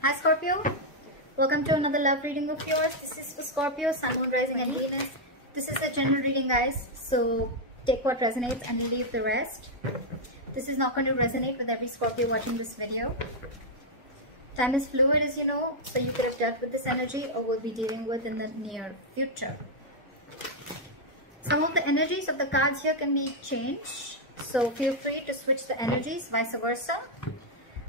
Hi Scorpio, welcome to another love reading of yours. This is for Scorpio, Sun, Moon, Rising and Venus. This is a general reading, guys, so take what resonates and leave the rest. This is not going to resonate with every Scorpio watching this video. Time is fluid, as you know, so you could have dealt with this energy or will be dealing with in the near future. Some of the energies of the cards here can be changed, so feel free to switch the energies, vice versa.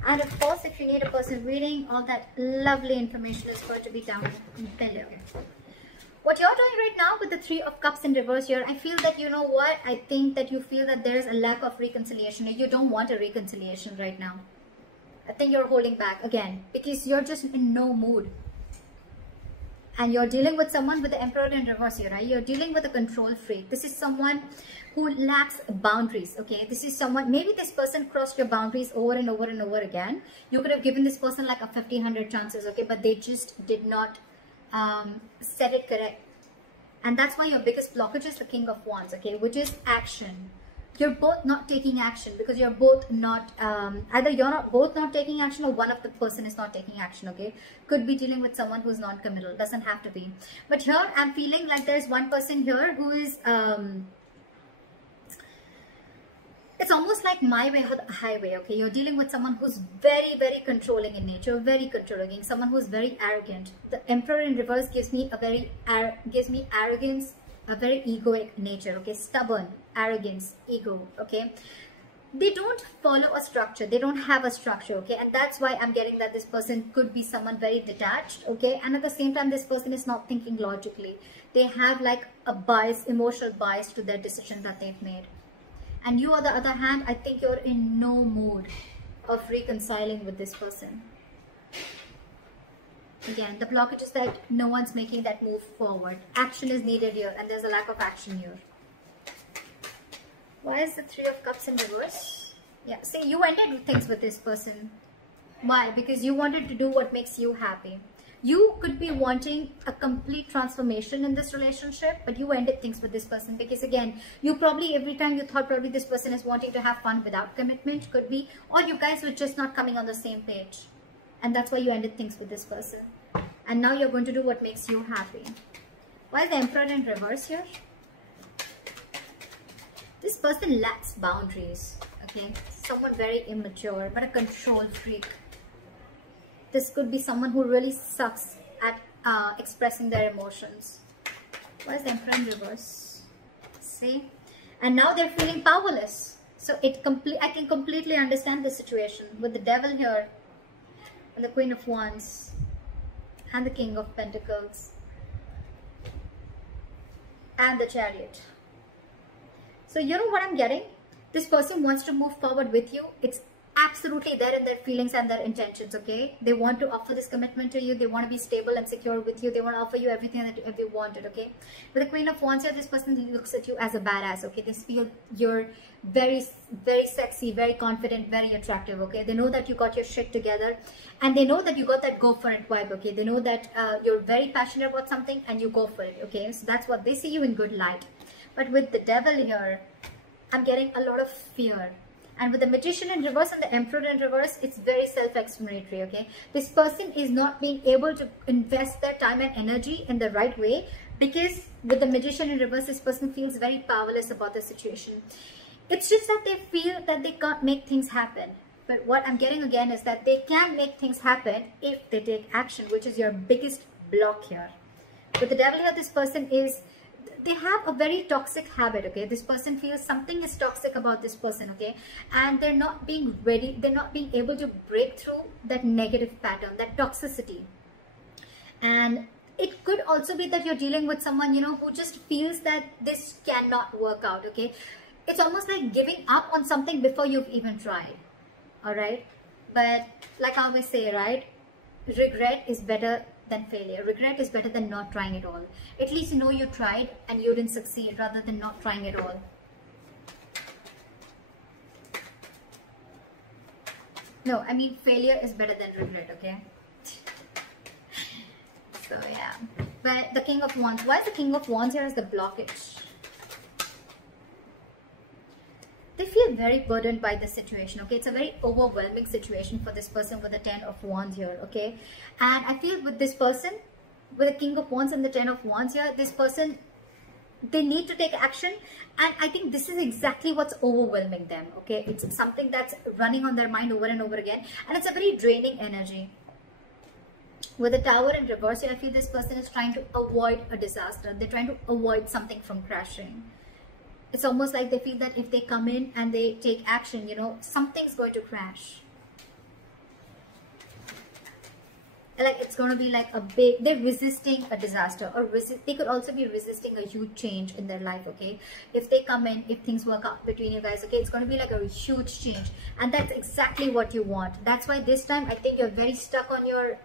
And of course, if you need a personal reading, all that lovely information is going to be down below. What you're doing right now with the Three of Cups in reverse here, I feel that, you know what, I think that you feel that there's a lack of reconciliation. You don't want a reconciliation right now. I think you're holding back again because you're just in no mood. And you're dealing with someone with the Emperor in reverse here, right? You're dealing with a control freak. This is someone who lacks boundaries, okay? This is someone, maybe this person crossed your boundaries over and over and over again. You could have given this person like a 1,500 chances, okay? But they just did not set it correct. And that's why your biggest blockage is the King of Wands, okay? Which is action. You're both not taking action because you're both not, either you're not both not taking action or one of the person is not taking action, okay? Could be dealing with someone who's non-committal, doesn't have to be. But here, I'm feeling like there's one person here who is, it's almost like my way or the highway, okay? You're dealing with someone who's very, very controlling in nature, very controlling, someone who's very arrogant. The Emperor in reverse gives me a very, arrogance, a very egoic nature, okay? Stubborn, arrogance, ego, okay? They don't follow a structure. They don't have a structure, okay? And that's why I'm getting that this person could be someone very detached, okay? And at the same time, this person is not thinking logically. They have like a bias, emotional bias to their decision that they've made. And you, on the other hand, I think you're in no mood of reconciling with this person. Again, the blockage is that no one's making that move forward. Action is needed here, and there's a lack of action here. Why is the Three of Cups in reverse? Yeah, see, you ended things with this person. Why? Because you wanted to do what makes you happy. You could be wanting a complete transformation in this relationship, but you ended things with this person because, again, you probably, every time you thought probably this person is wanting to have fun without commitment, could be, or you guys were just not coming on the same page. And that's why you ended things with this person. And now you're going to do what makes you happy. Why is the Emperor in reverse here? This person lacks boundaries, okay? Someone very immature, but a control freak. This could be someone who really sucks at expressing their emotions. Why is the Emperor in reverse? See? And now they're feeling powerless. So I can completely understand the situation with the Devil here, and the Queen of Wands, and the King of Pentacles, and the Chariot. So you know what I'm getting? This person wants to move forward with you. It's absolutely there in their feelings and their intentions, okay? They want to offer this commitment to you. They want to be stable and secure with you. They want to offer you everything that they wanted, okay? With the Queen of Wands here, this person looks at you as a badass, okay? They feel you're very, very sexy, very confident, very attractive, okay? They know that you got your shit together, and they know that you got that go for it vibe, okay? They know that you're very passionate about something and you go for it, okay? So that's what they see you in good light. But with the Devil here, I'm getting a lot of fear. And with the Magician in reverse and the Emperor in reverse, it's very self-explanatory, okay? This person is not being able to invest their time and energy in the right way because with the Magician in reverse, this person feels very powerless about the situation. It's just that they feel that they can't make things happen. But what I'm getting again is that they can make things happen if they take action, which is your biggest block here. With the Devil here, this person is, they have a very toxic habit, okay? This person feels something is toxic about this person, okay? And they're not being ready, they're not being able to break through that negative pattern, that toxicity. And it could also be that you're dealing with someone, you know, who just feels that this cannot work out, okay? It's almost like giving up on something before you've even tried, all right? But like I always say, right? Regret is better than failure. Regret is better than not trying at all. At least you know you tried and you didn't succeed rather than not trying at all. No, I mean failure is better than regret, okay? So yeah. But the King of Wands, why is the King of Wands here as the blockage? they feel very burdened by the situation, okay? It's a very overwhelming situation for this person with the 10 of Wands here, okay? And I feel with this person, with the King of Wands and the 10 of Wands here, this person, they need to take action, and I think this is exactly what's overwhelming them, okay? It's something that's running on their mind over and over again, and it's a very draining energy. With the Tower in reverse here, I feel this person is trying to avoid a disaster. They're trying to avoid something from crashing. It's almost like they feel that if they come in and they take action, you know, something's going to crash. Like it's going to be like a big, they're resisting a disaster, or they could also be resisting a huge change in their life, okay? If they come in, if things work out between you guys, okay, it's going to be like a huge change, and that's exactly what you want. That's why this time I think you're very stuck on your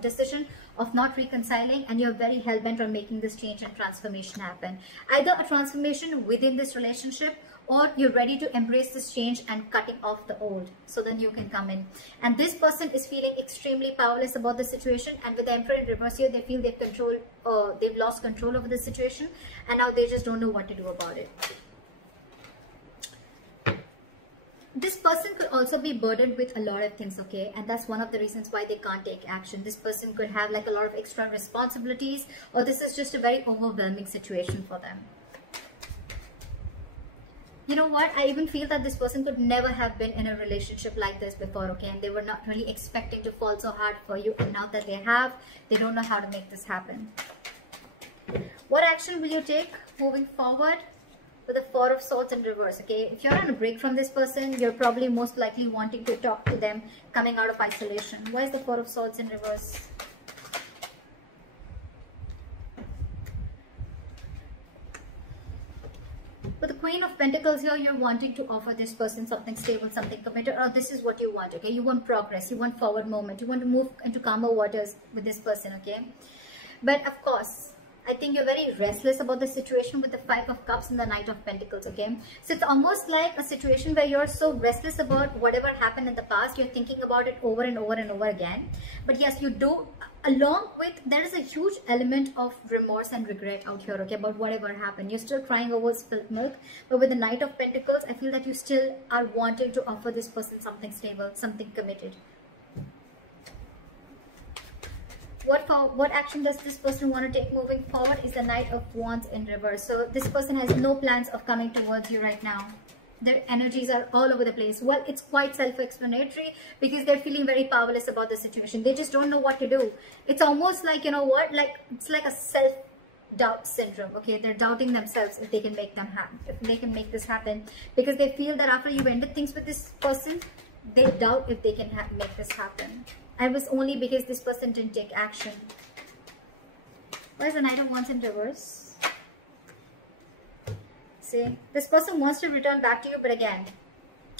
decision of not reconciling, and you're very hell-bent on making this change and transformation happen. Either a transformation within this relationship, or you're ready to embrace this change and cutting off the old so then you can come in. And this person is feeling extremely powerless about the situation, and with the Emperor in reverse here, they feel they've lost control over the situation, and now they just don't know what to do about it. This person could also be burdened with a lot of things, okay? And that's one of the reasons why they can't take action. This person could have like a lot of extra responsibilities, or this is just a very overwhelming situation for them. You know what? I even feel that this person could never have been in a relationship like this before, okay? And they were not really expecting to fall so hard for you. And now that they have, they don't know how to make this happen. What action will you take moving forward? With the Four of Swords in reverse, okay? If you're on a break from this person, you're probably most likely wanting to talk to them coming out of isolation. Why is the Four of Swords in reverse? With the Queen of Pentacles here, you're wanting to offer this person something stable, something committed, or this is what you want, okay? You want progress, you want forward movement, you want to move into calmer waters with this person, okay? But of course, I think you're very restless about the situation with the Five of Cups and the Knight of Pentacles, okay? So it's almost like a situation where you're so restless about whatever happened in the past, you're thinking about it over and over and over again. But yes, you do, along with, there is a huge element of remorse and regret out here, okay, about whatever happened. You're still crying over spilled milk, but with the Knight of Pentacles, I feel that you still are wanting to offer this person something stable, something committed. What action does this person want to take moving forward is the Knight of Wands in reverse. So this person has no plans of coming towards you right now. Their energies are all over the place. Well, it's quite self-explanatory because they're feeling very powerless about the situation. They just don't know what to do. It's almost like, you know what, like it's like a self-doubt syndrome. Okay, they're doubting themselves if they can make them happen, if they can make this happen, because they feel that after you've ended things with this person, they doubt if they can make this happen. And it was only because this person didn't take action. Why is the Knight of Wands in reverse? See, this person wants to return back to you, but again,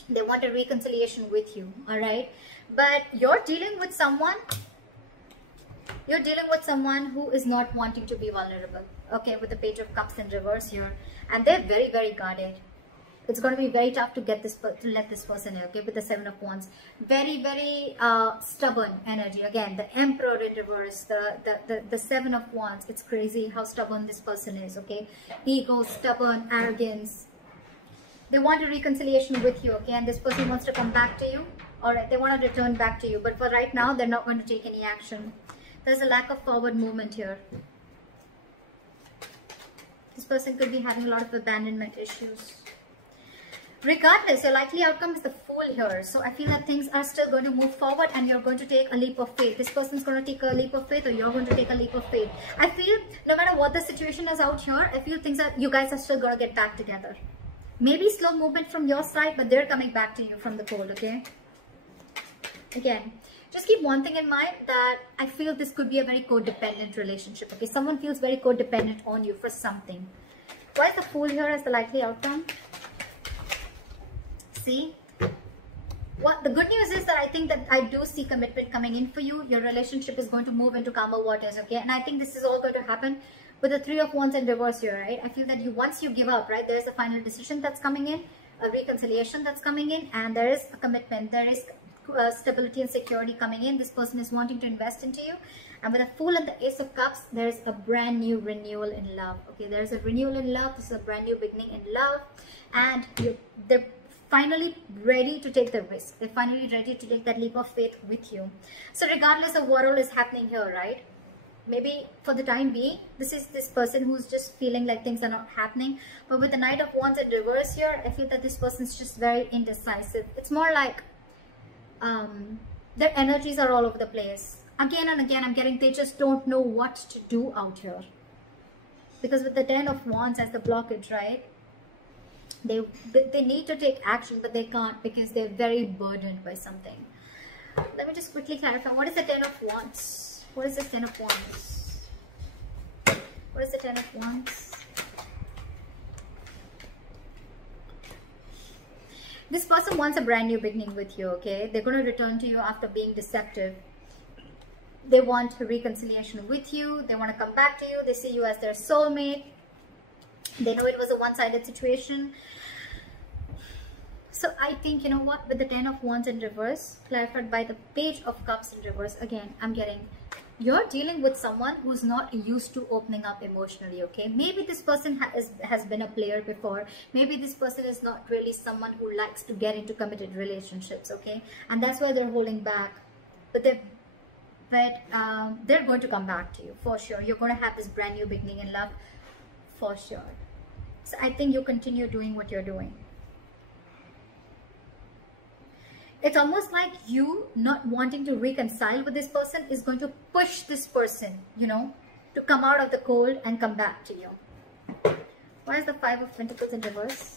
they want a reconciliation with you, alright? But you're dealing with someone who is not wanting to be vulnerable, okay, with the Page of Cups in reverse here. And they're very, very guarded. It's going to be very tough to get this, to let this person in, okay, with the Seven of Wands. Very, very stubborn energy. Again, the Emperor in reverse, the Seven of Wands. It's crazy how stubborn this person is, okay. Ego, stubborn, arrogance. They want a reconciliation with you, okay, and this person wants to come back to you. Alright, they want to return back to you. But for right now, they're not going to take any action. There's a lack of forward movement here. This person could be having a lot of abandonment issues. Regardless, your likely outcome is the Fool here. So I feel that things are still going to move forward and you're going to take a leap of faith. This person's going to take a leap of faith, or you're going to take a leap of faith. I feel no matter what the situation is out here, I feel things are, you guys are still going to get back together. Maybe slow movement from your side, but they're coming back to you from the cold, okay? Again, just keep one thing in mind, that I feel this could be a very codependent relationship, okay? Someone feels very codependent on you for something. Why is the Fool here as the likely outcome? See, what the good news is that I think that I do see commitment coming in for you. Your relationship is going to move into calmer waters, okay? And I think this is all going to happen with the Three of Wands in reverse here, right? I feel that once you give up, right, there's a final decision that's coming in, a reconciliation that's coming in, and there is a commitment, there is stability and security coming in. This person is wanting to invest into you. And with the Fool and the Ace of Cups, there's a brand new renewal in love, okay? There's a renewal in love. This is a brand new beginning in love, and they're finally ready to take the risk. They're finally ready to take that leap of faith with you. So regardless of what all is happening here, right? Maybe for the time being, this is this person who's just feeling like things are not happening. But with the Knight of Wands in reverse here, I feel that this person's just very indecisive. It's more like their energies are all over the place. Again and again, I'm getting they just don't know what to do out here. Because with the 10 of Wands as the blockage, right? They need to take action, but they can't because they're very burdened by something. Let me just quickly clarify. What is the 10 of Wands? What is this 10 of Wands? What is the 10 of Wands? This person wants a brand new beginning with you, okay? They're going to return to you after being deceptive. They want reconciliation with you. They want to come back to you. They see you as their soulmate. They know it was a one-sided situation. So I think, you know what, with the 10 of Wands in reverse, clarified by the Page of Cups in reverse, again, I'm getting, you're dealing with someone who's not used to opening up emotionally, okay? Maybe this person has been a player before. Maybe this person is not really someone who likes to get into committed relationships, okay? And that's why they're holding back. But they're going to come back to you, for sure. You're going to have this brand new beginning in love, for sure. So I think you continue doing what you're doing. It's almost like you not wanting to reconcile with this person is going to push this person, you know, to come out of the cold and come back to you. Why is the 5 of Pentacles in reverse?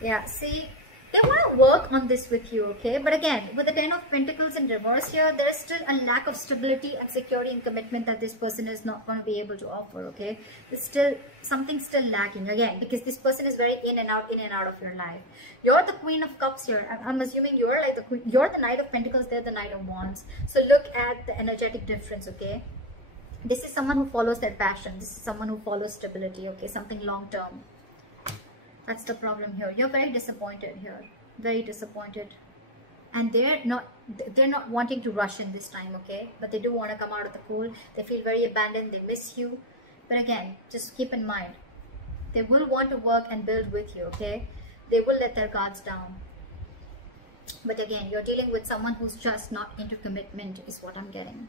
Yeah, see, they want to work on this with you, okay? But again, with the 10 of Pentacles in reverse here, there's still a lack of stability and security and commitment that this person is not going to be able to offer, okay? There's still something still lacking, again, because this person is very in and out of your life. You're the Queen of Cups here. I'm assuming you're like the Queen. You're the Knight of Pentacles, they're the Knight of Wands. So look at the energetic difference, okay? This is someone who follows their passion. This is someone who follows stability, okay? Something long-term. That's the problem here. You're very disappointed here. Very disappointed. And they're not wanting to rush in this time, okay? But they do want to come out of the cold. They feel very abandoned. They miss you. But again, just keep in mind, they will want to work and build with you, okay? They will let their guards down. But again, you're dealing with someone who's just not into commitment is what I'm getting.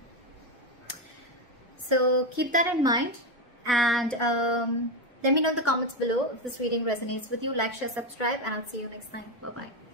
So keep that in mind. And let me know in the comments below if this reading resonates with you. Like, share, subscribe, and I'll see you next time. Bye-bye.